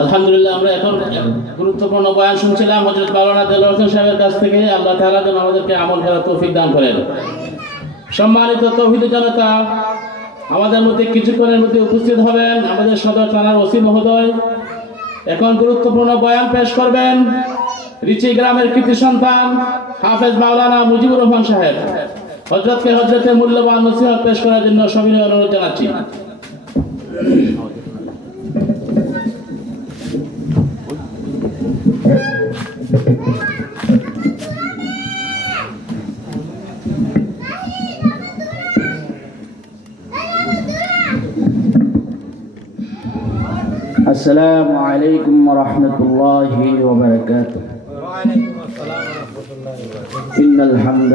আলহামদুলিল্লাহ, আমরা এখন গুরুত্বপূর্ণ বয়ান শুনছিলাম হযরত মাওলানা দেলোয়ার হোসেন সাহেবের কাছ থেকে। আল্লাহ তাআলা যেন আমাদেরকে আমল করার তৌফিক দান করেন। সম্মানিত তৌহিদি জনতা, আমাদের মধ্যে কিছুক্ষণের মধ্যে উপস্থিত হবেন আমাদের সদর থানার ওসি মহোদয়। এখন গুরুত্বপূর্ণ বয়ান পেশ করবেন রিচি গ্রামের কৃতি সন্তান হাফেজ মাওলানা মুজিবুর রহমান সাহেব। হযরতের মূল্যবান নসিহত পেশ করার জন্য সবিনয় অনুরোধ জানাচ্ছি। السلام عليكم ورحمة الله وبركاته. وعليكم السلام ورحمة الله وبركاته. إن الحمد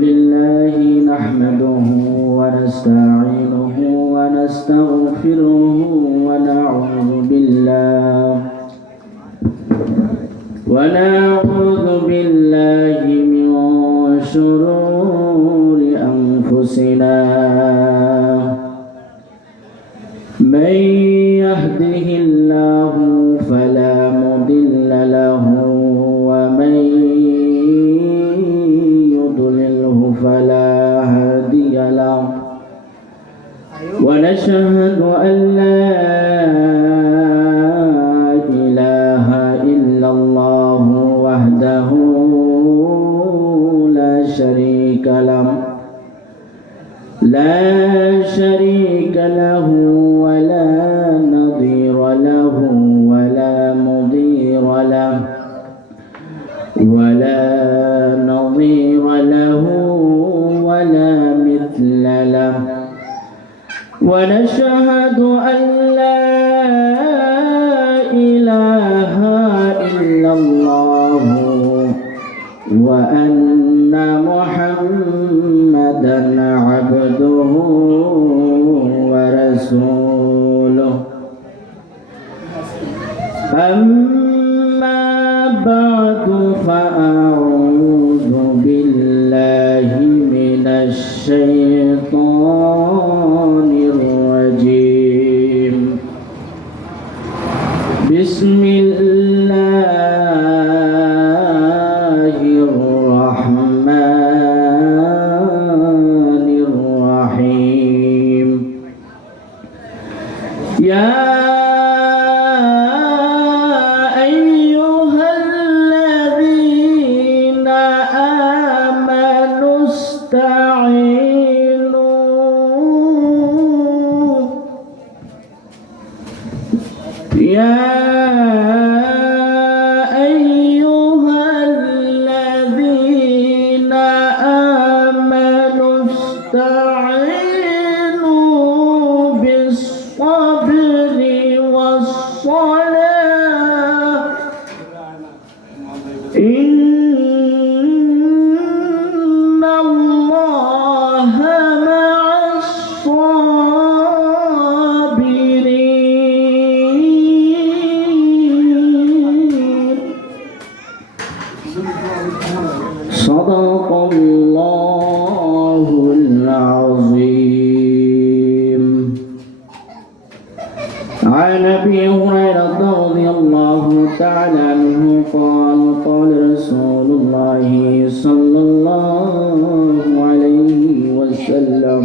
لله نحمده ونستعينه ونستغفره ونعوذ بالله من شرور أنفسنا. من يهده الله فلا مضل له ومن يضلله فلا هادي له. ونشهد أن لا إله إلا الله وحده لا شريك له ولا نظير له ولا مضير له ولا مثل له. ونشهد أن لا إله إلا الله وأن محمدا عبده ورسوله. أما بعد فأعوذ بالله من الشيطان الرجيم. بسم الله الرحمن الرحيم. يا أيها الذين آمنوا استعينوا. يا أيها الذين آمنوا استعينوا بالصبر والصلاة إن الله مع الصابرين. صدق الله العظيم. عن أبي هريرة رضي الله تعالى عنه قال قال رسول الله صلى الله عليه وسلم: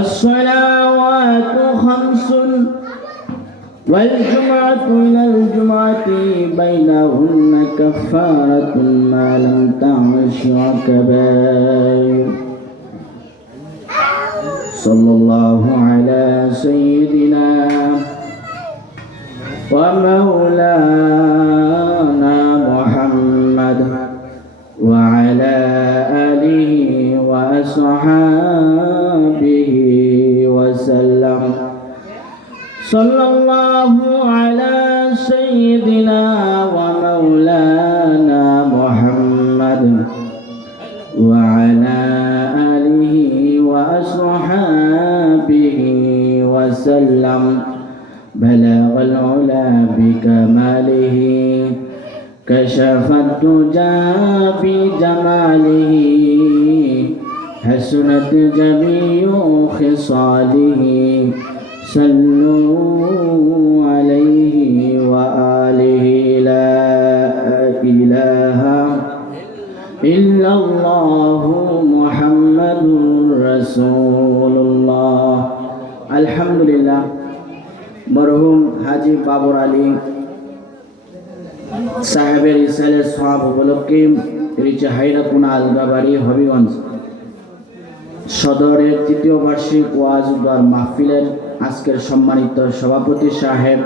الصلوات خمس والجمعة إلى الجمعة بينهن كفارة ما لم تعش الكبائر. صلى الله على سيدنا ومولانا محمد وعلى آله وأصحابه وسلم. صلى الله على سيدنا ومولانا محمد وعلى آله وأصحابه وسلم. بلغ العلا بكماله كشف الدجى بجماله حسنت جميع وخصاله صلوا عليه وآله لا إله إلا الله محمد رسول الله الحمد لله মরহুম হাজী বাবর আলী সাহেবের ইসালের সওয়াব উপলক্ষে রিচা হাইরাকুনা আলগাবাড়ি হবিগঞ্জ সদরের তৃতীয় বার্ষিক ওয়াজ উদ্দার মাহফিলের আজকের সম্মানিত সভাপতি সাহেব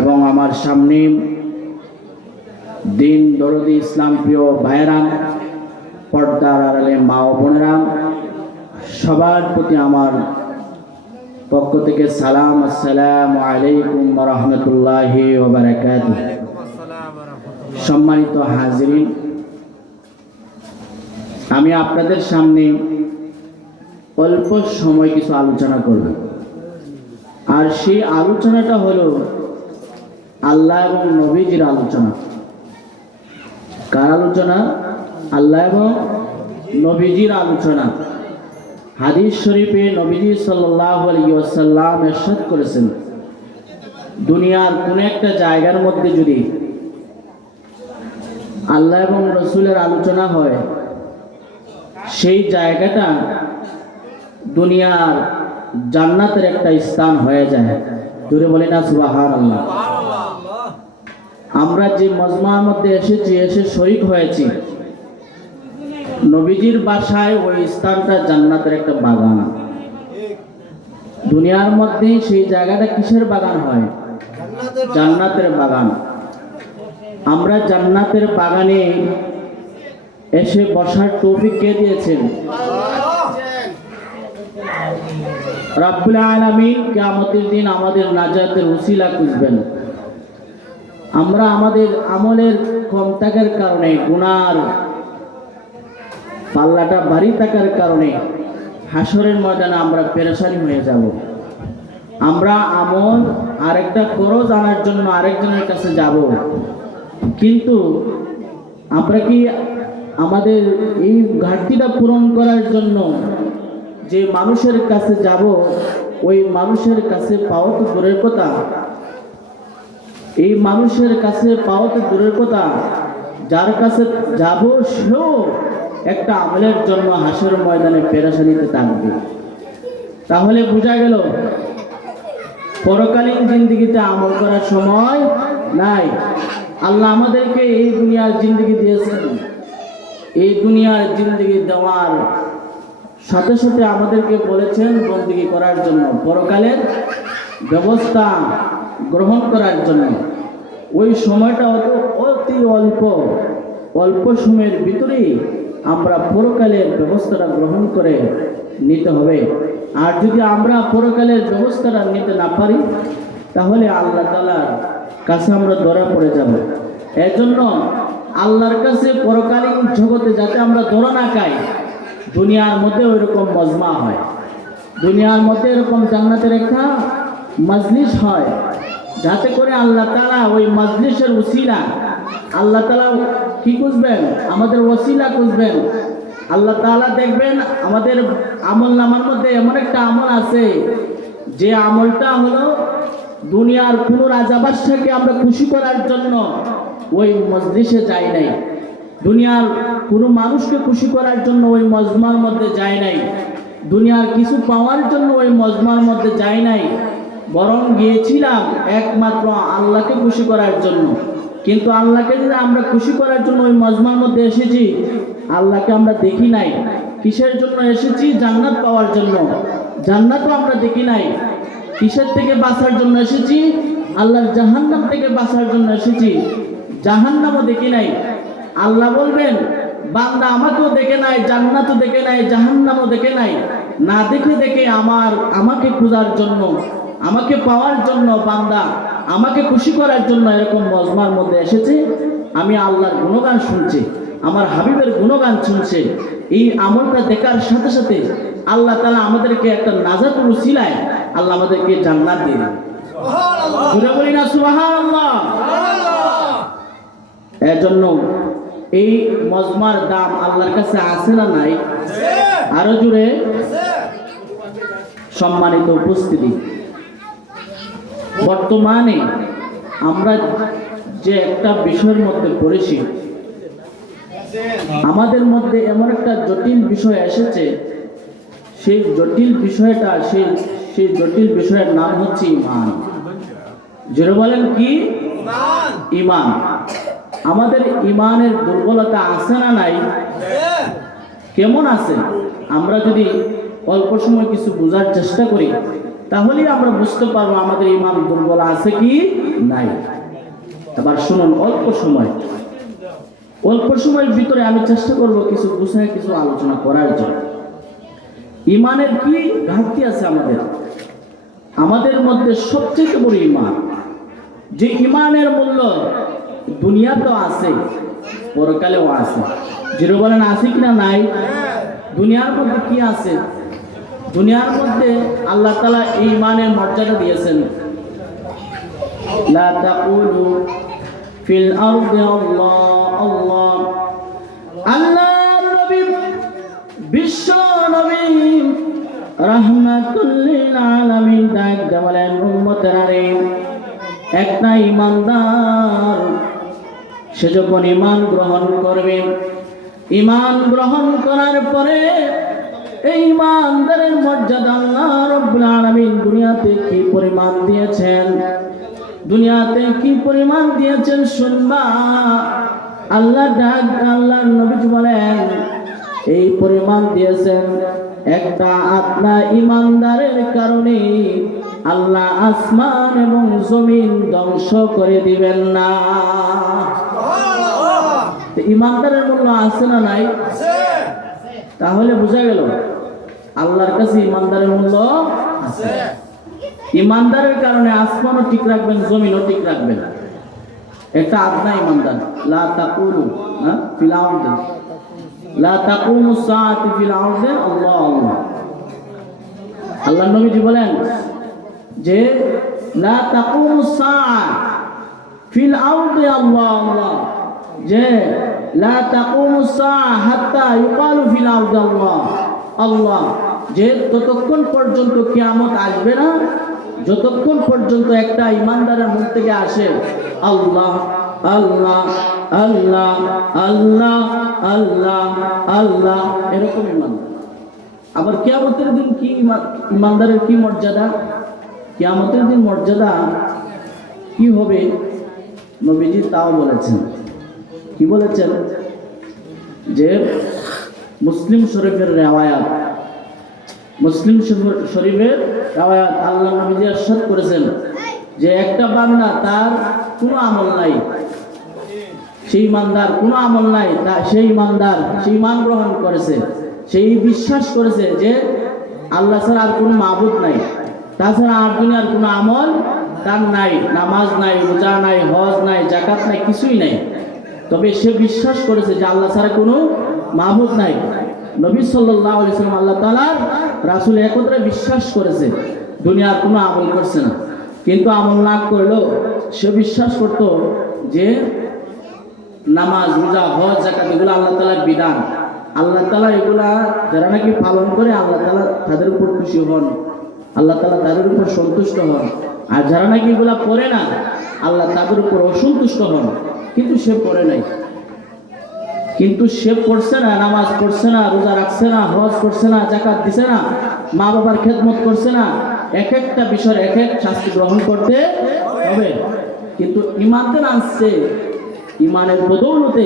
এবং আমার সামনে দিন দরদি ইসলাম প্রিয় ভাইয়েরা, পর্দার আড়ালে মা ও বোনেরা, সবার প্রতি আমার পক্ষ থেকে সালাম। আসসালামু আলাইকুম ওয়া রাহমাতুল্লাহি ওয়া বারাকাতুহু। সম্মানিত হাজিরিন, আমি আপনাদের সামনে অল্প সময় কিছু আলোচনা করব, আর সেই আলোচনাটা হলো আল্লাহ এবং নবীজির আলোচনা। কার আলোচনা? আল্লাহ এবং নবীজির আলোচনা। হাদিস শরীফে নবীজি সাল্লাল্লাহু আলাইহি ওয়াসাল্লাম ইরশাদ করেছেন, দুনিয়ার কোন একটা জায়গার মধ্যে যদি আল্লাহ এবং রসুলের আলোচনা হয়, সেই জায়গাটা দুনিয়ার জান্নাতের একটা স্থান হয়ে যায়। জোরে বলি না সুবহানাল্লাহ। আমরা যে মজমার মধ্যে এসেছি, এসে শরীক হয়েছি, নবীজির বাসায় ওই স্থানটা জান্নাতের একটা বাগান। দুনিয়ার মধ্যে সেই জায়গাটা কিসের বাগান হয়? জান্নাতের বাগান। আমরা জান্নাতের বাগানে এসে বসার তৌফিক কে দিয়েছেন? রব্বুল আলামিন কিয়ামতের দিন আমাদের নাজাতের উসিলা খুঁজবেন। আমরা আমাদের আমলের কম থাকার কারণে, গুনার পাল্লাটা ভারী থাকার কারণে হাসরের ময়দানে আমরা পেরেশানি হয়ে যাব। আমরা আমল আরেকটা খরচ আনার জন্য আরেকজনের কাছে যাব, কিন্তু আমরা কি আমাদের এই ঘাটতিটা পূরণ করার জন্য যে মানুষের কাছে যাব, ওই মানুষের কাছে পাওয়া তো দূরের কথা, এই মানুষের কাছে পাওয়া তো দূরের কথা, যার কাছে যাব সেও একটা আমলের জন্য হাসর ময়দানে পেরেশানিতে থাকবে। তাহলে বোঝা গেল পরকালীন জিন্দেগিতে আমল করার সময় নাই। আল্লাহ আমাদেরকে এই দুনিয়ার জিন্দেগি দিয়েছেন, এই দুনিয়ার জিন্দেগি দেওয়ার সাথে সাথে আমাদেরকে বলেছেন বন্দেগী করার জন্য, পরকালের ব্যবস্থা গ্রহণ করার জন্য। ওই সময়টা অতি অল্প সময়ের ভিতরেই আমরা পরকালের ব্যবস্থাটা গ্রহণ করে নিতে হবে। আর যদি আমরা পরকালের ব্যবস্থাটা নিতে না পারি, তাহলে আল্লাহ তাআলার কাছে আমরা ধরা পড়ে যাব। এজন্য আল্লাহর কাছে পরকালীন জগতে যাতে আমরা ধরা না খাই, দুনিয়ার মধ্যে ওইরকম মজমা হয়, দুনিয়ার মধ্যে এরকম জান্নাতের একটা মজলিস হয়, যাতে করে আল্লাহ তাআলা ওই মজলিসের উসিলা, আল্লাহ তাআলা কি খুঁজবেন? আমাদের ওসিলা খুঁজবেন। আল্লাহ তাআলা দেখবেন আমাদের আমল নামার মধ্যে এমন একটা আমল আছে, যে আমলটা হলো দুনিয়ার কোনো রাজা বাদশাকে আমরা খুশি করার জন্য ওই মজলিসে যাই নাই, দুনিয়ার কোনো মানুষকে খুশি করার জন্য ওই মজমার মধ্যে যাই নাই, দুনিয়ার কিছু পাওয়ার জন্য ওই মজমার মধ্যে যাই নাই, বরং গিয়েছিলাম একমাত্র আল্লাহকে খুশি করার জন্য। কিন্তু আল্লাহকে যদি আমরা খুশি করার জন্য ওই মজমার মধ্যে এসেছি, আল্লাহকে আমরা দেখি নাই। কিসের জন্য এসেছি? জান্নাত পাওয়ার জন্য। জান্নাতও আমরা দেখি নাই। কিসের থেকে বাঁচার জন্য এসেছি? আল্লাহর জাহান্নাম থেকে বাঁচার জন্য এসেছি। জাহান্নামও দেখি নাই। আল্লাহ বলবেন, বান্দা আমাকেও দেখে নাই, জান্নাতও দেখে নাই, জাহান্নামও দেখে নাই, না দেখে আমাকে খোঁজার জন্য, আমাকে পাওয়ার জন্য বান্দা আমাকে খুশি করার জন্য এরকম মজমার মধ্যে এসেছে। আমি আল্লাহর গুণগান শুনছি, আমার হাবিবের গুণগান শুনছে। এই আমলটা দেখার সাথে সাথে আল্লাহ তাআলা আমাদেরকে একটা নাজাতুল উসিলায় আল্লাহ আমাদেরকে জান্নাত দিয়ে দেন। জোরে বলি না সুবহানাল্লাহ। এজন্য এই মজমার দাম আল্লাহর কাছে আছে না নাই? আরো জোরে। সম্মানিত উপস্থিতি, বর্তমানে আমরা যে একটা বিষয়ের মধ্যে পড়েছি, আমাদের মধ্যে এমন একটা জটিল বিষয় এসেছে, সেই জটিল বিষয়টা সেই জটিল বিষয়ের নাম হচ্ছে ঈমান। যেটা বলেন কি? ঈমান। আমাদের ঈমানের দুর্বলতা আছে না নাই? কেমন আছে? আমরা যদি অল্প সময় কিছু বোঝার চেষ্টা করি, তাহলেই আমরা বুঝতে পারবো আমাদের ঈমান দুর্বল আছে কি নাই। এবার শুনুন, অল্প সময়ের ভিতরে আমি চেষ্টা করব কিছু বুঝায় কিছু আলোচনা করার জন্য। ঈমানের কি ঘাটতি আছে আমাদের মধ্যে? সবচেয়ে বড় ঈমান, যে ঈমানের মূল্য দুনিয়াতেও আছে, পরকালেও আছে। যেটা বলেন আছে কিনা নাই? দুনিয়ার মধ্যে কি আছে? দুনিয়ার মধ্যে আল্লাহ তাআলা এই ঈমানের মর্যাদা দিয়েছেন। লা তাকুলু ফিল আরদি আল্লাহ আল্লাহ। আল্লাহর নবী, বিশ্ব নবী রাহমাতুল লিল আলামিন ডাক বলেন, উম্মতেরা রে, একটা ঈমানদার সে যখন ঈমান গ্রহণ করবে, ঈমান গ্রহণ করার পরে এই ঈমানদারের মর্যাদা আল্লাহ রাব্বুল আলামিন দুনিয়াতে কি পরিমাণ দিয়েছেন, শুনবা। আল্লাহ নবী বলেন, এই পরিমাণ দিয়েছেন, একটা আপনা ঈমানদারের কারণে আল্লাহ আসমান এবং জমিন ধ্বংস করে দিবেন না। ঈমানদারের মূল্য আছে না নাই? তাহলে বোঝা গেল আল্লাহর কাছে ঈমানদারের মূল্য আছে। ঈমানদারের কারণে আসমানও ঠিক রাখবেন, জমিনও ঠিক রাখবেন। এটা আপনা ঈমানদার। লা তাকুলু ফিল আরদি, লা তাকুমু সাআতু ফিল আরদি আল্লাহ আল্লাহ। আল্লাহ নবীজি বলেন যে লা তাকুমু সাআ ফিল আরদি আল্লাহ আল্লাহ, যে লা তাকুমু সাআ হাত্তা ইউকালু ফিল আরদি আল্লাহ আল্লাহ, যে ততক্ষণ পর্যন্ত কিয়ামত আসবে না যতক্ষণ পর্যন্ত একটা ঈমানদারের মুখ থেকে আসে আল্লাহ আল্লাহ আল্লাহ আল্লাহ আল্লাহ আল্লাহ, এরকম ঈমান। আবার কিয়ামতের দিন কি ঈমানদারের কি মর্যাদা? কিয়ামতের দিন মর্যাদা কি হবে নবীজি তাও বলেছেন। কি বলেছেন? যে মুসলিম শরীফের রিওয়ায়াত, আল্লাহ নবীজি ইরশাদ করেছেন যে একটা বান্দা তার কোনো আমল নাই, সেই ইমানদার কোনো আমল নাই, সেই ইমানদার সেই ঈমান গ্রহণ করেছে, সেই বিশ্বাস করেছে যে আল্লাহ ছাড়া আর কোনো মাবুদ নাই, তাছাড়া আর দুনিয়ার কোনো আমল তার নাই, নামাজ নাই, রোজা নাই, হজ নাই, যাকাত নাই, কিছুই নাই। তবে সে বিশ্বাস করেছে যে আল্লাহ ছাড়া কোনো মাবুদ নাই। নবী সাল্লাল্লাহু আলাইহি ওয়াসাল্লাম আল্লাহ তাআলার রাসূল একত্রে বিশ্বাস করেছে, দুনিয়ার কোনো আমল করছে না। কিন্তু আমল না করলেও সে বিশ্বাস করত যে নামাজ, রোজা, হজ, যাকাত এগুলো আল্লাহ তাআলার বিধান। আল্লাহ তাআলা এগুলা যারা নাকি পালন করে আল্লাহ তাআলা তাদের উপর খুশি হন, আল্লাহ তাআলা তাদের উপর সন্তুষ্ট হন। আর যারা নাকি এগুলা করে না আল্লাহ তাদের উপর অসন্তুষ্ট হন। কিন্তু সে করে নাই, কিন্তু সে করছে না, নামাজ পড়ছে না, রোজা রাখছে না, হজ করছে না, যাকাত দিছে না, মা বাবার খেদমত করছে না, এক একটা বিষয়ের এক এক শাস্তি গ্রহণ করতে হবে। কিন্তু ঈমানদার আসছে, ঈমানের বদৌলতে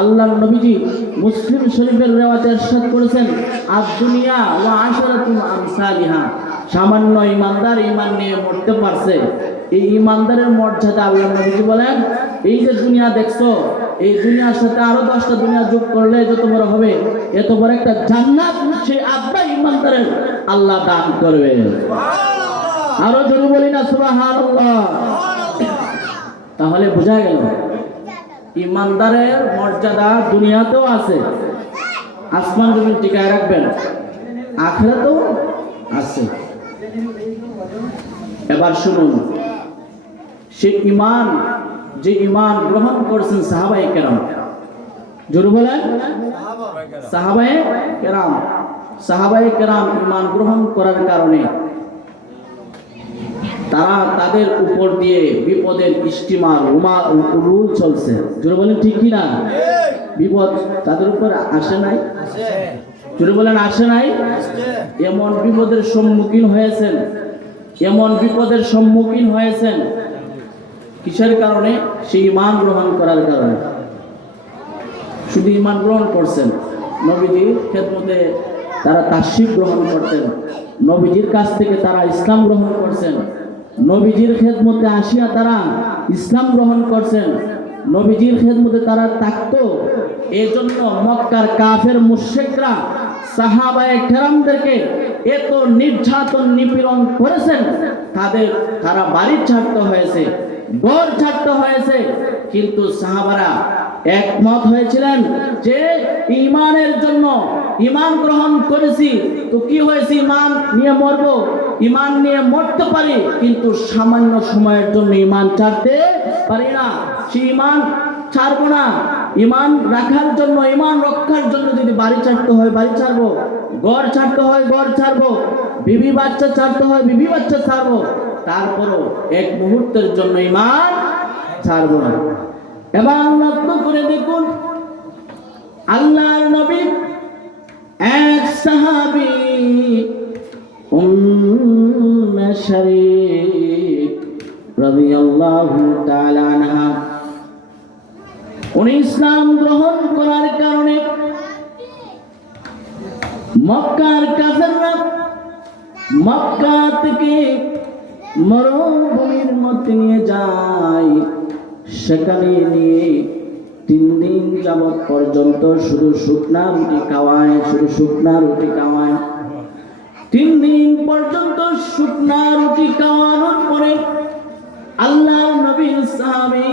আল্লাহর নবীজি মুসলিম শরীফের রিওয়ায়াতে ইরশাদ করেছেন, আদ-দুনিয়া ওয়া আশরাতুন আমসালিহা, সামান্য ঈমানদার ঈমান নিয়ে মরতে পারছে, এই ঈমানদারের মর্যাদা আল্লাহর নবীজি বলেন, এই যে দুনিয়া দেখছো, এই দুনিয়ার সাথে আরো 10টা দুনিয়া যোগ করলে যত বড় হবে, এত বড় একটা জান্নাত সেই আব্বা ঈমানদারের আল্লাহ দান করবে। আরো জোরে বলি না সুবহানাল্লাহ। তাহলে বোঝা গেল ঈমানদারের মর্যাদা দুনিয়াতেও আছে, আসমান জমিন টিকায় রাখবেন, আখিরাতেও আছে। এবার শুনুন, সে ঈমান, যে ঈমান গ্রহণ করেছেন সাহাবায়ে কেরাম, জোরে বলেন সাহাবায়ে কেরাম ঈমান গ্রহণ করার কারণে তারা তাদের উপর দিয়ে বিপদের স্টিমার রুল চলছে। জোরে বলেন ঠিক কি না? বিপদ তাদের উপর আসে নাই? জোরে বলেন আসে নাই? এমন বিপদের সম্মুখীন হয়েছেন, এমন বিপদের সম্মুখীন হয়েছেন কিসের কারণে? সেই ঈমান গ্রহণ করার কারণে। শুধু ঈমান গ্রহণ করছেন, নবীজির খেদমতে তারা তাশরিফ গ্রহণ করতেন, নবীজির কাছ থেকে তারা ইসলাম গ্রহণ করছেন, নবীজির খেদমতে আসিয়া তারা ইসলাম গ্রহণ করছেন, নবীজির খেদমতে তারা থাকতো। এজন্য মক্কার কাফের মুশরিকরা সাহাবায়ে কেরামদেরকে এত নির্যাতন নিপীড়ন করেছেন, তারা বাড়ি ছাড়তে হয়েছে, ঘর ছাড়তে হয়েছে। কিন্তু সাহাবারা একমত হয়েছিলেন যে ঈমানের জন্য, ঈমান গ্রহণ করেছি তো কি হয়েছে, ঈমান নিয়ে মরবো, ঈমান নিয়ে মরতে পারি, কিন্তু সামান্য সময়ের জন্য ঈমান ছাড়তে পারি না। সেই ঈমান ছাড়বো না। ঈমান রাখার জন্য, ঈমান রক্ষার জন্য যদি বাড়ি ছাড়তে হয় বাড়ি ছাড়বো, ঘর ছাড়তে হয় ঘর ছাড়বো, বিবি বাচ্চা ছাড়তে হয় বিবি বাচ্চা ছাড়বো, তারপরও এক মুহূর্তের জন্য ঈমান ছাড়বো না। এবার লক্ষ্য করে দেখুন, আল্লাহর নবী এক সাহাবী উম্মে শরীক রাদিয়াল্লাহু তাআলা আনহা, উনি ইসলাম গ্রহণ করার কারণে মক্কার কাফেররা মক্কা থেকে মরুভূমির মধ্যে নিয়ে যায়। সেখানে নিয়ে 3 দিন যাবৎ পর্যন্ত শুধু শুকনা রুটি খাওয়ায়, শুধু শুকনা রুটি খাওয়ায়। 3 দিন পর্যন্ত শুকনা রুটি খাওয়ানোর পরে আল্লাহর নবীর সাহাবী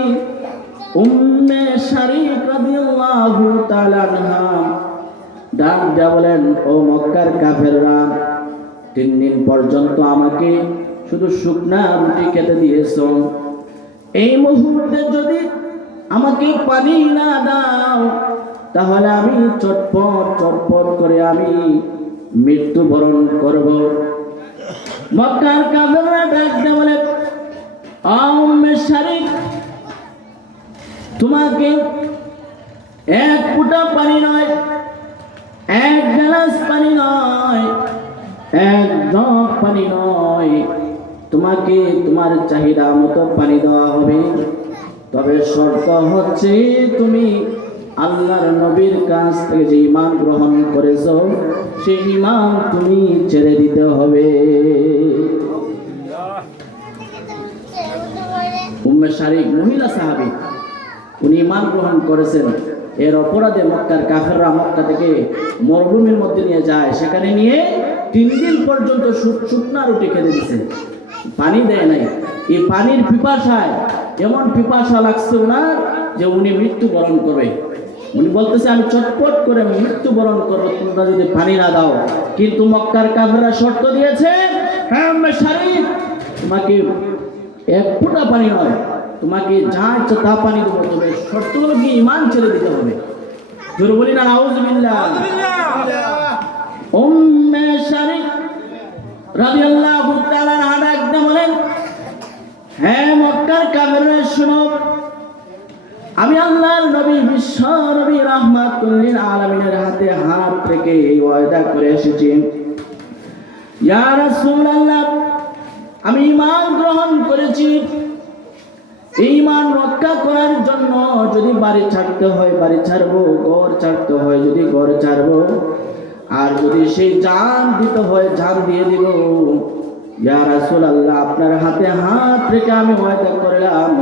উম্মে শরীক রাদিয়াল্লাহু তাআলা আনহা ডাক দিয়া বলেন, ও মক্কার কাফেররা, 3 দিন পর্যন্ত আমাকে শুধু শুকনা রুটি খেতে দিয়েছো, এই মুহূর্তে যদি আমাকে পানি না দাও তাহলে আমি চটপট চটপট করে আমি মৃত্যুবরণ করব। মক্কার কাফেররা ডাক দিয়ে বলে, উম্মে শরীক, তোমাকে এক ফুটা পানি নয়, এক গ্লাস পানি নয়, এক জগ পানি নয়, তোমাকে তোমার চাহিদা মতো পানি দেওয়া হবে। তবে শর্ত হচ্ছে তুমি আল্লাহর নবীর কাছ থেকে যে ঈমান গ্রহণ করেছো সেই ঈমান তুমি ছেড়ে দিতে হবে। উম্মে শরীক মহিলা সাহাবী, উনি ঈমান গ্রহণ করেছেন। এর অপরাধে মক্কার কাফেররা মক্কা থেকে মরুভূমির মধ্যে নিয়ে যায়, সেখানে নিয়ে 3 দিন পর্যন্ত শুকনা রুটি খেতে দিয়েছে, পানি দেয় নাই। এই পানির পিপাসায় এমন পিপাসা লাগছে ওনার যে উনি মৃত্যুবরণ করবে। উনি বলতেছে, আমি চটপট করে মৃত্যুবরণ করবো তোমরা যদি পানি না দাও। কিন্তু মক্কার কাফেররা শর্ত দিয়েছে, হ্যাঁ উম্মে শরীক, তোমাকে এক ফোঁটা পানি নয়, তোমাকে যা ইচ্ছা তা পানি দেবো, তবে শর্ত হলো কি ঈমান ছেড়ে দিতে হবে। জোরে বলি না নাউযুবিল্লাহ। উম্মে শরীক রাদিয়াল্লাহু তাআলা আনহা ডাকতে বলেন, হ্যাঁ মক্কার কাফেররা শুনো, আমি আল্লাহর নবী বিশ্ব নবী রাহমাতুল লিল আলামিনের হাতে হাত রেখে এই ওয়াদা করে এসেছি, ইয়া রাসূলুল্লাহ, আমি ঈমান গ্রহণ করেছি। ঈমান রক্ষা করার জন্য যদি বাড়ি ছাড়তে হয় বাড়ি ছাড়বো, ঘর ছাড়তে হয় যদি ঘর ছাড়বো, আর যদি সেই জান দিতে হয় জান দিয়ে দিব। ইয়া রাসূলুল্লাহ, আপনার হাতে হাত রেখে আমি ওয়াদা করলাম,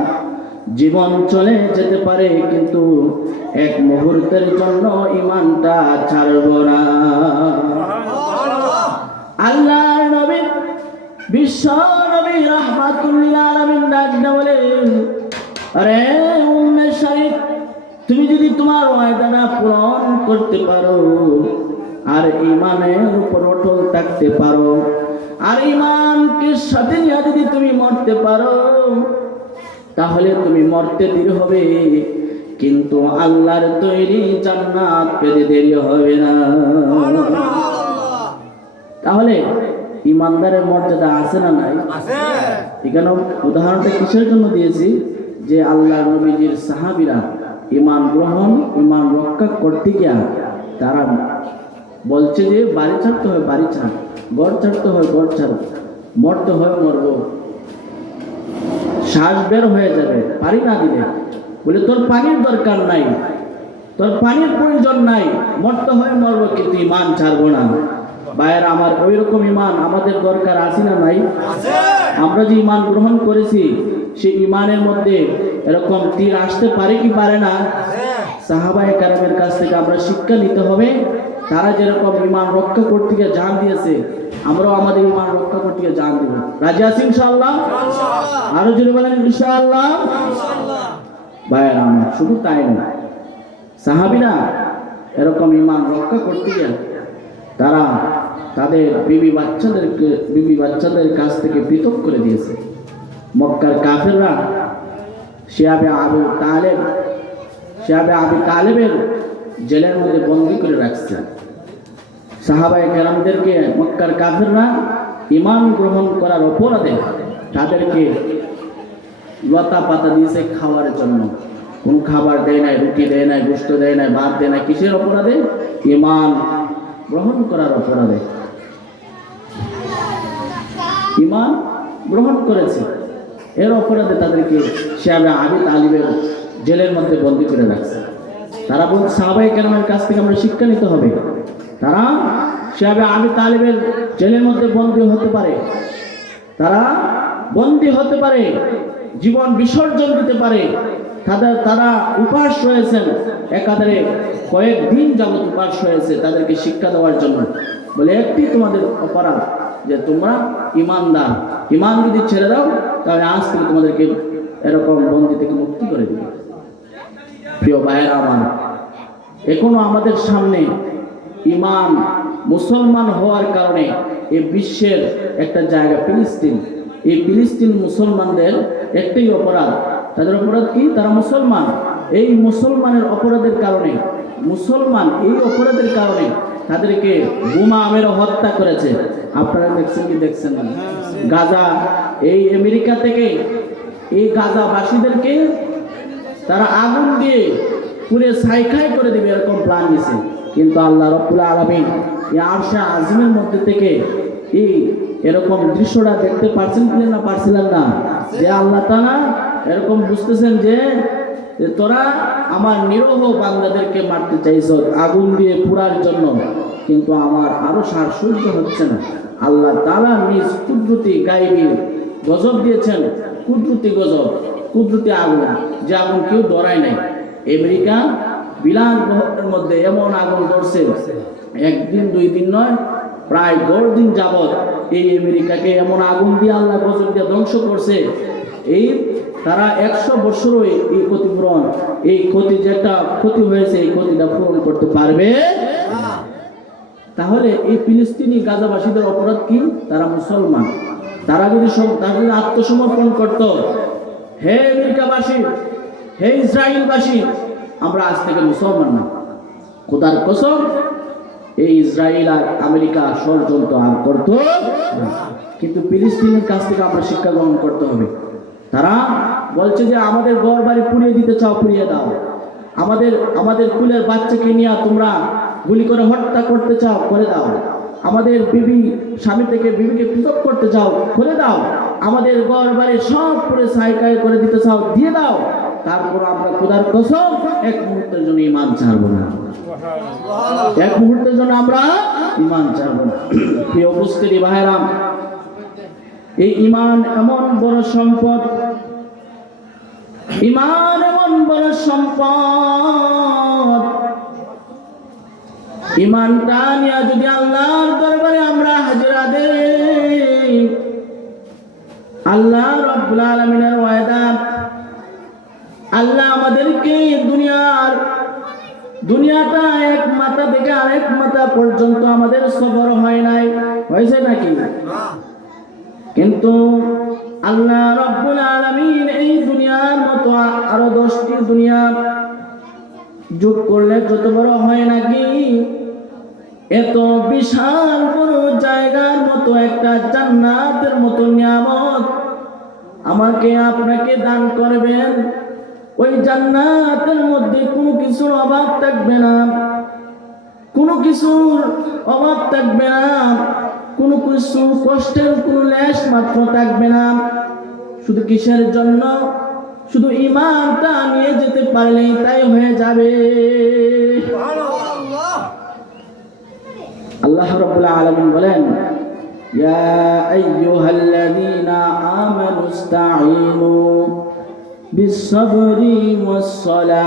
জীবন চলে যেতে পারে কিন্তু এক মুহূর্তের জন্য ঈমানটা ছাড়বো না। আল্লাহর নবী বিশ্ব নবী রাহমাতুল লিল আলামিন ডাক দিয়ে বলেন, আরে উম্মে শরীক, তুমি যদি তোমার ওয়াদাটা পূরণ করতে পারো আর ঈমানের উপর অটল থাকতে পারো আর ঈমানকে সাথে নিয়ে যদি তুমি মরতে পারো তাহলে তুমি মরতে দেরি হবে, কিন্তু আল্লাহর তৈরি জান্নাত পেতে দেরি হবে না। তাহলে ইমানদারের মর্যাদা আছে না নাই? এখানে উদাহরণটা কিসের জন্য দিয়েছি, যে আল্লাহ নবীজির সাহাবীরা ইমান গ্রহণ ইমান রক্ষা করতে গিয়া তারা বলছে যে বাড়ি ছাড়তে হয় বাড়ি ছাড়, ঘর ছাড়তে হয় ঘর ছাড়, মরতে হয় মরব, শ্বাস বের হয়ে যাবে পানি না দিলে, বলে তোর পানির দরকার নাই, তোর পানির প্রয়োজন নাই, মরতে হয় মরবো কিন্তু ইমান ছাড়বো না। ভাইয়েরা আমার, ওই রকম ইমান আমাদের দরকার আছে না নাই? আমরা যে ইমান গ্রহণ করেছি সেই ইমানের মধ্যে এরকম তীর আসতে পারে কি পারে না? সাহাবায়ে কেরামের কাছ থেকে আমরা শিক্ষা নিতে হবে। তারা যেরকম ইমান রক্ষা করতে গিয়ে জান দিয়েছে, আমরাও আমাদের ইমান রক্ষা করতে গিয়ে জান দেব। রাজি আছি ইনশাআল্লাহ? আরো জোরে বলেন ইনশাআল্লাহ। ভাইয়েরা আমার, শুধু তাই না, সাহাবীরা এরকম ইমান রক্ষা করতে গিয়ে তারা তাদের বিবি বাচ্চাদের কাছ থেকে পৃথক করে দিয়েছে। মক্কার কাফেররা শিয়াবে আবু তালেবের জেলের মধ্যে বন্দী করে রাখছে। সাহাবায়ে কেরামদেরকে মক্কার কাফেররা ইমান গ্রহণ করার অপরাধে তাদেরকে লতা পাতা দিয়েছে খাওয়ার জন্য। কোন খাবার দেয় নাই, রুটি দেয় নাই, গোশত দেয় নাই, ভাত দেয় নাই। কিসের অপরাধে? ইমান গ্রহণ করার অপরাধে। ইমান গ্রহণ করেছে, এর অপরাধে তাদেরকে শিয়াবে আবু তালেবের জেলের মধ্যে বন্দী করে রাখছে। তারা বলছে সাহাবায়ে কেরামের কাছ থেকে আমরা শিক্ষা নিতে হবে। তারা শিয়াবে আবু তালেবের জেলের মধ্যে বন্দী হতে পারে, তারা বন্দী হতে পারে, জীবন বিসর্জন দিতে পারে। তারা উপাস রয়েছেন, একাধারে কয়েকদিন যাবত উপাস রয়েছে তাদেরকে শিক্ষা দেওয়ার জন্য। বলে একটি তোমাদের অপরাধ যে তোমরা ইমানদার, ইমান যদি ছেড়ে দাও তাহলে আজ থেকে তোমাদেরকে এরকম বন্দী থেকে মুক্তি করে দিবে। প্রিয় ভাইয়েরা আমার, এখনো আমাদের সামনে ইমান মুসলমান হওয়ার কারণে এই বিশ্বের একটা জায়গা ফিলিস্তিন, এই ফিলিস্তিন মুসলমানদের একটাই অপরাধ। তাদের অপরাধ কি? তারা মুসলমান। এই মুসলমানের অপরাধের কারণে, মুসলমান এই অপরাধের কারণে তাদেরকে বোমা মেরে হত্যা করেছে। আপনারা দেখছেন কি দেখছেন না? গাজা, এই আমেরিকা থেকে এই গাজাবাসীদেরকে তারা আগুন দিয়ে পুরে ছাইখাই করে দিবে এরকম প্ল্যান নিছে। কিন্তু আল্লাহ রাব্বুল আলামিন এই আরশে আজিমের মধ্যে থেকে এই এরকম দৃশ্যটা দেখতে পারছেন কি না? পারছিলেন না? যে আল্লাহ তাআলা এরকম বুঝতেছেন যে তোরা আমার নিরহ বান্দাদেরকে মারতে চাইছো আগুন দিয়ে পুরার জন্য, কিন্তু আমার আরো সার সহ্য হচ্ছে না। আল্লাহ তাআলা নিজ কুদরতি গায়বী গজব দিয়েছেন, কুদরতি গজব, কুদরতি আগুন, যে আগুন কেউ ধরায় নাই। আমেরিকা বিলাস বহরের মধ্যে এমন আগুন ধরছে, একদিন দুই দিন নয়, প্রায় 10 দিন যাবত এই আমেরিকাকে এমন আগুন দিয়ে আল্লাহ গজব দিয়ে ধ্বংস করছে। এই তারা 100 বছরও এই ক্ষতিপূরণ, এই ক্ষতি যেটা ক্ষতি হয়েছে এই ক্ষতিটা পূরণ করতে পারবে। তাহলে এই ফিলিস্তিনি গাজাবাসীদের অপরাধ কি? তারা মুসলমান। তারা যদি আত্মসমর্পণ করত, হে আমেরিকাবাসী, হে ইসরায়েলবাসী, আমরা আজ থেকে মুসলমান না, খোদার কসম এই ইসরায়েল আর আমেরিকা ষড়যন্ত্র আর করত না। কিন্তু ফিলিস্তিনের কাছ থেকে আমরা শিক্ষা গ্রহণ করতে হবে। তারা বলছে যে আমাদের ঘর বাড়ি পুড়িয়ে দিতে চাও, পুড়িয়ে দাও। আমাদের কুলের বাচ্চাকে নিয়ে তোমরা গুলি করে হত্যা করতে চাও, করে দাও। আমাদের স্বামী থেকে বিবিকে পৃথক করতে চাও, করে দাও। আমাদের ঘর বাড়ি সব পুরে ছাইকাই করে দিতে চাও, দিয়ে দাও। তারপর আমরা খোদার কসম এক মুহূর্তের জন্য ঈমান ছাড়বো না, এক মুহূর্তের জন্য আমরা ঈমান ছাড়বো না। প্রিয় উপস্থিতি ভাইরা, এই ঈমান এমন বড় সম্পদ, ঈমান এমন বড় সম্পদ, ঈমানটা নিয়ে যদি আল্লাহর দরবারে আমরা হাজিরা দেই, আল্লাহ রাব্বুল আলামিনের ওয়াদা, আল্লাহ আমাদেরকে দুনিয়াটা এক মাথা থেকে আরেক মাথা পর্যন্ত আমাদের সফর হয় নাই, হয়েছে নাকি? কিন্তু আল্লাহ রাব্বুল আলামিন এই দুনিয়ার মতো আরো 10টি দুনিয়া যোগ করলে যত বড় হয় নাকি? এত বিশাল বড় জায়গার মতো মতো একটা জান্নাতের মতো নিয়ামত আমাকে আপনাকে দান করবেন। ওই জান্নাতের মধ্যে কোনো কিছুর অভাব থাকবে না, কোনো কিছুর অভাব থাকবে না, কোনো কিছু কষ্টের কোনো লেশ মাত্র থাকবে না। শুধু কিসের জন্য? শুধু ঈমানটা নিয়ে যেতে পারলেই তাই হয়ে যাবে। আল্লাহ রাব্বুল আলামিন বলেন, ইয়া আইয়ুহাল্লাযীনা আমানু ইসতাঈনু বিস-সাবরি ওয়াস-সালাহ।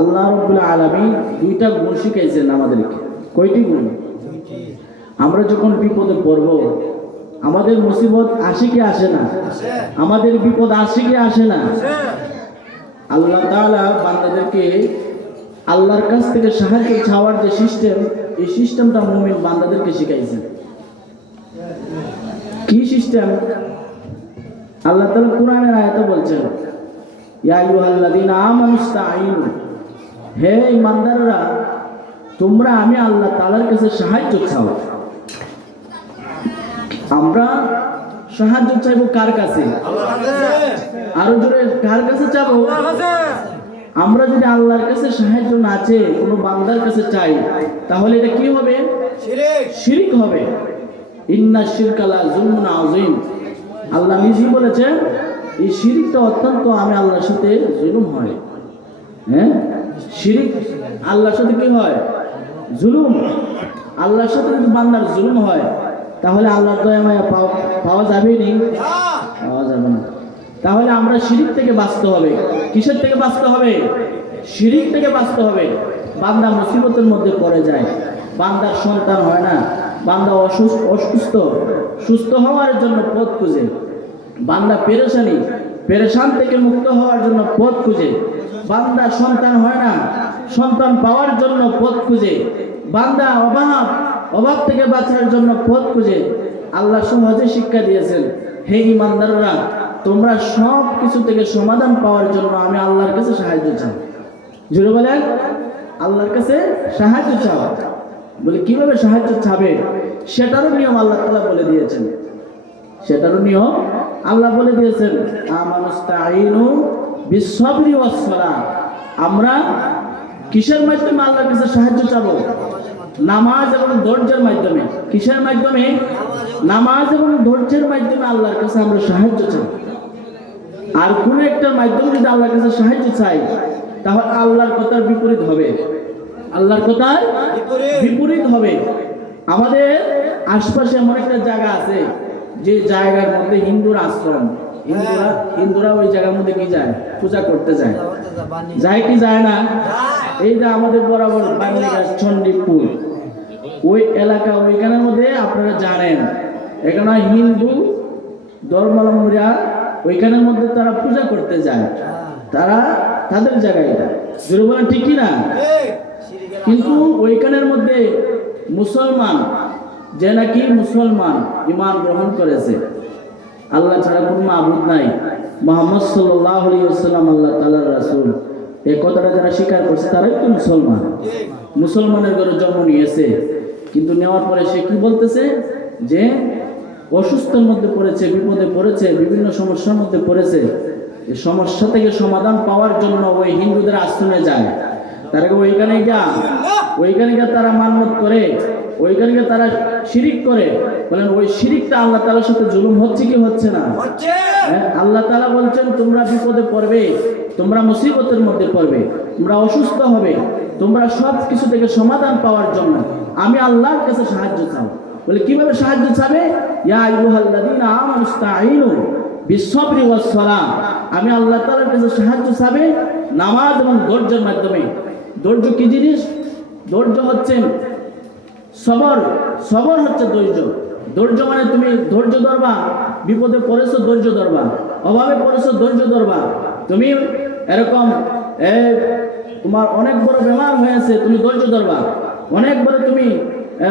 আল্লাহ রাব্বুল আলামিন দুইটা গুণ শিখাইছেন আমাদেরকে। কয়টি গুণ? আমরা যখন বিপদে পড়ব, আমাদের মুসিবত আসে কি আসে না? আমাদের বিপদ আসে কি আসে না? আল্লাহ তাআলা বান্দাদেরকে আল্লাহর কাছ থেকে সাহায্য চাওয়ার যে সিস্টেম, এই সিস্টেমটা মুমিন বান্দাদেরকে শিখাইছেন। কি সিস্টেম? আল্লাহ তাআলা কোরআনের আয়াতে বলছেন, ইয়া আইয়ুহাল্লাযীনা আমানু ইসতাঈনু, হে ঈমানদাররা তোমরা আমি আল্লাহ তাআলার কাছে সাহায্য চাও। আমরা সাহায্য চাইবো কার কাছে? আরো জোরে, কার কাছে চাবো? আমরা যদি আল্লাহর কাছে সাহায্য না চেয়ে কোনো বান্দার কাছে চাই, তাহলে এটা কি হবে? শিরক হবে। ইন্না শিরকা লা যুলমুন আযীম। আল্লাহ নিজেই বলেছেন এই শিরকটা অত্যন্ত আমি আল্লাহর সাথে জুলুম হয়। হ্যাঁ, শিরক আল্লাহর সাথে কি হয়? জুলুম। আল্লাহর সাথে যদি বান্দার জুলুম হয়, তাহলে আল্লাহর দয়া মায়া পাওয়া যাবে না? পাওয়া যাবে না। তাহলে আমরা শিরক থেকে বাঁচতে হবে। কিসের থেকে বাঁচতে হবে? শিরক থেকে বাঁচতে হবে। বান্দা মুসিবতের মধ্যে পড়ে যায়, বান্দার সন্তান হয় না, বান্দা অসুস্থ, সুস্থ হওয়ার জন্য পথ খুঁজে, বান্দা পেরেশান থেকে মুক্ত হওয়ার জন্য পথ খুঁজে, বান্দা সন্তান হয় না, সন্তান পাওয়ার জন্য পথ খুঁজে, বান্দা অভাব থেকে বাঁচার জন্য পথ খুঁজে। আল্লাহ সহজে শিক্ষা দিয়েছেন, হে ঈমানদাররা তোমরা সব কিছু থেকে সমাধান পাওয়ার জন্য আমি আল্লাহর কাছে সাহায্য চাও। জুড়ে বলেন, আল্লাহর কাছে সাহায্য চাও। বলে কিভাবে সাহায্য চাবে? সেটারও নিয়ম আল্লাহ তাআলা বলে দিয়েছেন। সেটারও নিয়ম আল্লাহ বলে দিয়েছেন, আমানুস্তাঈনু বিস-সাবরি ওয়াস-সালাহ। আমরা কিসের মাধ্যমে আল্লাহর কাছে সাহায্য চাবো? নামাজ এবং ধৈর্যের মাধ্যমে। কিসের মাধ্যমে? নামাজ এবং ধৈর্যের মাধ্যমে আল্লাহর কাছে আমরা সাহায্য চাই। আর কোন একটা মাধ্যমে যদি আল্লাহর কাছে সাহায্য চাই, তাহলে আল্লাহর কথার বিপরীত হবে। আল্লাহর কথার বিপরীত হবে। আমাদের আশপাশে এমন একটা জায়গা আছে যে জায়গার মধ্যে হিন্দুর আশ্রম। হিন্দুরা ওই জায়গার মধ্যে কি যায়? পূজা করতে যায়। যায় কি যায় না? এই যে আমাদের বরাবর বাংলাদেশ চণ্ডীপুর ওই এলাকা, ওইখানের মধ্যে আপনারা জানেন এখানে হিন্দু ধর্মাবলম্বীরা ওইখানের মধ্যে তারা পূজা করতে যায়। তারা তাদের জায়গায়, এটা জোরে বলেন ঠিক কি না? কিন্তু ওইখানের মধ্যে মুসলমান, যে নাকি মুসলমান ঈমান গ্রহণ করেছে, আল্লাহ ছাড়া কোনো মাবুদ নাই, মুহাম্মদ সাল্লাল্লাহু আলাইহি ওয়াসাল্লাম আল্লাহ তাআলার রাসূল, এই কথাটা যারা স্বীকার করছে তারাই তো মুসলমান। মুসলমানের ঘরে জন্ম নিয়েছে, কিন্তু নেওয়ার পরে সে কি বলতেছে? যে অসুস্থের মধ্যে পড়েছে, বিপদে পড়েছে, বিভিন্ন সমস্যার মধ্যে পড়েছে। এই সমস্যা থেকে সমাধান পাওয়ার জন্য ওই হিন্দুদের আশ্রমে যায়। তারা ওইখানে গিয়ে তারা মান্যত করে, ওইখানে গিয়ে তারা শিরিক করে। বলেন ওই শিরিকটা আল্লাহ তাআলার সাথে জুলুম হচ্ছে কি হচ্ছে না? আল্লাহ তাআলা বলছেন তোমরা বিপদে পড়বে, তোমরা মুসিবতের মধ্যে পড়বে, তোমরা অসুস্থ হবে, তোমরা সব কিছু থেকে সমাধান পাওয়ার জন্য আমি আল্লাহর কাছে সাহায্য চাও। বলে কিভাবে সাহায্য চাবে? ইয়া আইয়ুহাল্লাযীনা আমানু ইসতাঈনু বিস-সাবরি ওয়াস-সালাহ। আমি আল্লাহ তাআলার কাছে সাহায্য চাবে নামাজ এবং ধৈর্যের মাধ্যমে। ধৈর্য কি জিনিস? ধৈর্য হচ্ছে সবর। সবর হচ্ছে ধৈর্য। ধৈর্য মানে তুমি ধৈর্য ধরবা, বিপদে পড়েছো ধৈর্য ধরবা, অভাবে পড়েছো ধৈর্য ধরবা। তুমি এরকম তোমার অনেক বড় বেমার হয়েছে, তুমি ধৈর্য ধরবা। অনেক বড় তুমি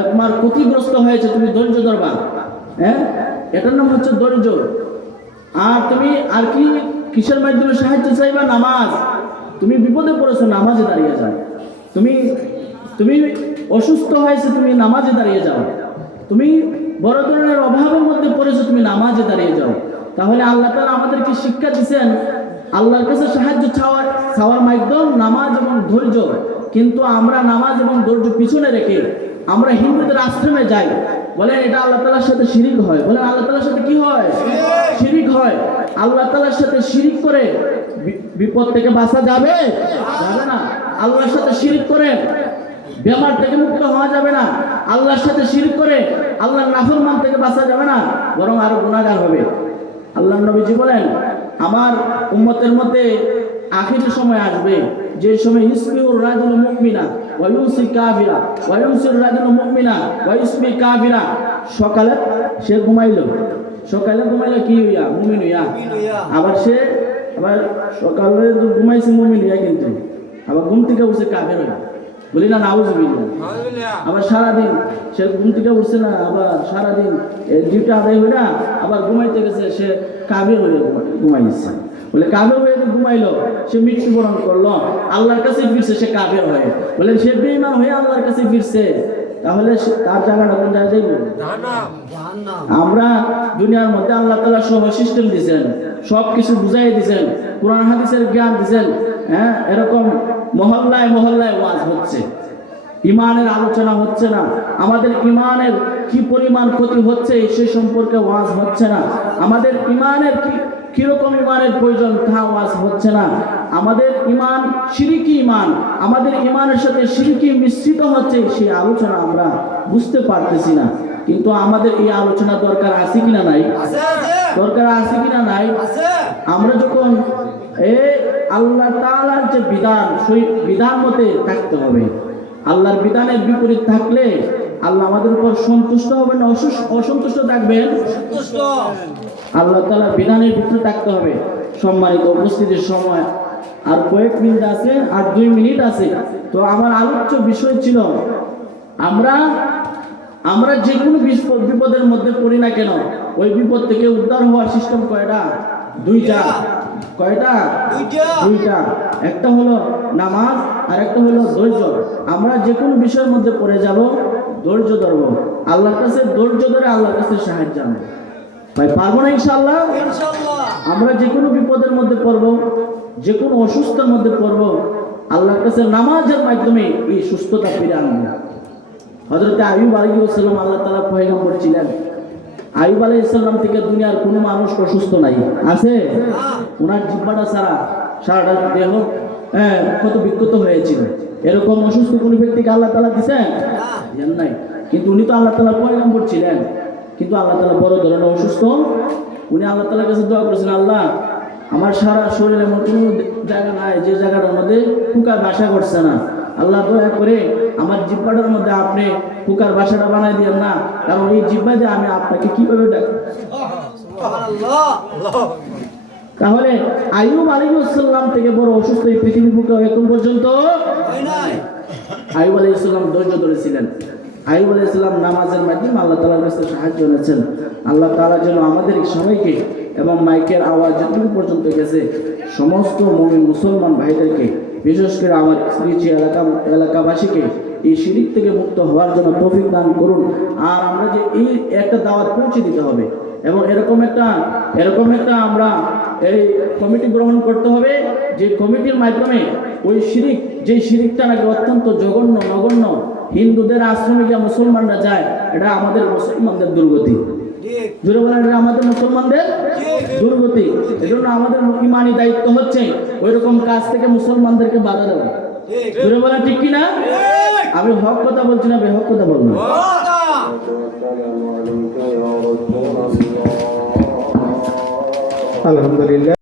তোমার ক্ষতিগ্রস্ত হয়েছে, তুমি ধৈর্য ধরবা। এটার নাম হচ্ছে ধৈর্য। আর তুমি আর কি কিসের মাধ্যমে সাহায্য চাইবা? নামাজ। তুমি বিপদে পড়েছো, নামাজে দাঁড়িয়ে যাও। তুমি অসুস্থ হয়েছে তুমি নামাজে দাঁড়িয়ে যাও, তুমি বড় ধরনের অভাবের মধ্যে পড়েছো তুমি নামাজে দাঁড়িয়ে যাও। তাহলে আল্লাহ তাআলা আমাদেরকে শিক্ষা দিচ্ছেন আল্লাহর কাছে সাহায্য চাওয়ার মাধ্যম নামাজ এবং ধৈর্য। কিন্তু আমরা নামাজ এবং ধৈর্য পিছনে রেখে আমরা হিন্দুদের আশ্রমে যাই, বলেন এটা আল্লাহ তাআলার সাথে শিরিক হয়। বলেন আল্লাহ তাআলার সাথে কি হয়? শিরিক হয়। আল্লাহ তাআলার সাথে শিরিক করে বিপদ থেকে বাঁচা যাবে? যাবে না। আল্লাহর সাথে শিরিক করে বেমার থেকে মুক্ত হওয়া যাবে না। আল্লাহর সাথে শিরিক করে আল্লাহর নাফরমান থেকে বাঁচা যাবে না, বরং আরো গুনাহগার হবে। আল্লাহর নবীজি বলেন আমার উম্মতের মধ্যে আখিরের সময় আসবে যে সময় ইসমিউর রাজুল মুমিনা ওয়া ইউসি কাফিরা ওয়া ইউসির রাজুল মুমিনা ওয়া ইসমি কাফিরা। সকালে সে ঘুমাইলো কি হইয়া? মুমিন হইয়া। আবার সকালে ঘুমাইছে মুমিন হইয়া, কিন্তু আবার ঘুম থেকে উঠছে কাফের হইয়া। বলি না নাউজুবিল্লাহ। আবার সারাদিন সে ঘুম থেকে উঠছে না, আবার সারাদিন ডিউটি আদায় হয়ে না, আবার ঘুমাইতে গেছে সে কাফের হয়ে ঘুমাইছে। বলে কাফের হয়ে ঘুমাইলো, সে মৃত্যুবরণ করলো, আল্লাহর কাছে ফিরছে সে কাফের হয়ে। বলে সে বেঈমান হয়ে আল্লাহর কাছে ফিরছে, তাহলে তার জায়গাটা কোন জায়গায় যাইব? আমরা দুনিয়ার মধ্যে আল্লাহ তাআলা সব সিস্টেম দিয়েছেন, সব কিছু বুঝাই দিয়েছেন, কোরআন হাদিসের জ্ঞান দিয়েছেন। হ্যাঁ, এরকম মহল্লায় মহল্লায় ওয়াজ হচ্ছে, ইমানের আলোচনা হচ্ছে না। আমাদের ইমানের কি পরিমাণ ক্ষতি হচ্ছে সে সম্পর্কে ওয়াজ হচ্ছে না। আমাদের ইমানের কিরকম ইমানের প্রয়োজন তা ওয়াজ হচ্ছে না। আমাদের ইমান শিরকি ইমান, আমাদের ইমানের সাথে শিরকি মিশ্রিত হচ্ছে, সেই আলোচনা আমরা বুঝতে পারতেছি না। কিন্তু আমাদের এই আলোচনা দরকার আছে কিনা নাই? দরকার আছে কিনা নাই? আমরা যখন আল্লাহ তাআলার যে বিধান, সেই বিধান মতে থাকতে হবে। আল্লাহর বিধানের বিপরীত থাকলে আল্লাহ আমাদের উপর সন্তুষ্ট হবে না অসন্তুষ্ট থাকবেন? আল্লাহ তাআলার বিধানের ভিতরে থাকতে হবে। সম্মানিত উপস্থিতির সময় আর কয়েক মিনিট আছে, আর 2 মিনিট আছে। তো আমার আলোচ্য বিষয় ছিল আমরা যে কোনো বিপদের মধ্যে পড়ি না কেন, ওই বিপদ থেকে উদ্ধার হওয়ার সিস্টেম কয়টা? 2টা। কয়টা? 2টা। একটা হলো নামাজ আর একটা হলো ধৈর্য। আমরা যে কোনো বিষয়ের মধ্যে পড়ে যাব, ধৈর্য ধরবো, আল্লাহর কাছে ধৈর্য ধরে আল্লাহর কাছে সাহায্য চাইব। ভাই পারবো না ইনশাআল্লাহ? আমরা যে কোনো বিপদের মধ্যে পড়বো, যে কোনো অসুস্থতার মধ্যে পড়বো, আল্লাহর কাছে নামাজের মাধ্যমে এই সুস্থতা ফিরে আনবো। হযরত আইয়ুব আলাইহিস সালাম আল্লাহ তাআলা পয়গম্বর ছিলেন। আইয়ুব আলাইহিস সালাম থেকে দুনিয়ার কোনো মানুষ অসুস্থ নাই, আছে? ওনার জিহ্বাটা ছাড়া সারাটা দেহ কত বিক্ষত হয়েছিল। এরকম অসুস্থ কোন ব্যক্তিকে আল্লাহ তাআলা দিয়েছেন? দেন নাই। কিন্তু উনি তো আল্লাহ তাআলার পয়গম্বর ছিলেন, কিন্তু আল্লাহ তাআলা বড় ধরনের অসুস্থ। উনি আল্লাহ তাআলার কাছে দোয়া করেছেন, আল্লাহ আমার সারা শরীরে এমন কোনো জায়গা নাই যে জায়গাটার মধ্যে পোকার বাসা করছে না। আল্লাহ দয়া করে আমার জিহ্বাটার মধ্যে আপনি পোকার বাসাটা বানাই দিয়েন না, কারণ এই জিহ্বা দিয়ে আমি আপনাকে কিভাবে ডাকি। তাহলে আইয়ুব আলাইহিস সালাম থেকে বড় অসুস্থ এই পৃথিবীর বুকে এখন পর্যন্ত আইয়ুব আলাইহিস সালাম ধৈর্য ধরেছিলেন। আইয়ুব আলাইহিস সালাম নামাজের মাধ্যমে আল্লাহ তাআলার কাছে সাহায্য এনেছেন। আল্লাহ তাআলা যেন আমাদের সবাইকে এবং মাইকের আওয়াজ যতটুকু পর্যন্ত গেছে সমস্ত মুমিন মুসলমান ভাইদেরকে, বিশেষ করে আমার স্ত্রী এলাকাবাসীকে এই শিরিক থেকে মুক্ত হওয়ার জন্য তৌফিক দান করুন। আর আমরা যে এই একটা দাওয়াত পৌঁছে দিতে হবে, এবং এরকম একটা আমরা এই কমিটি গ্রহণ করতে হবে, যে কমিটির মাধ্যমে ওই শিরিক, যে শিরিকটা নাকি অত্যন্ত জঘন্য নগণ্য, হিন্দুদের আশ্রমে গিয়ে মুসলমানরা যায়, এটা আমাদের মুসলমানদের দুর্গতি। জোরে বলেন, এটা আমাদের মুসলমানদের দুর্গতি। এজন্য আমাদের ইমানি দায়িত্ব হচ্ছে ওই রকম কাজ থেকে মুসলমানদেরকে বাধা দেওয়া। জোরে বলেন ঠিক কিনা? আমি হক কথা বলছি না, বেহক কথা বলবো। আলহামদুলিল্লাহ।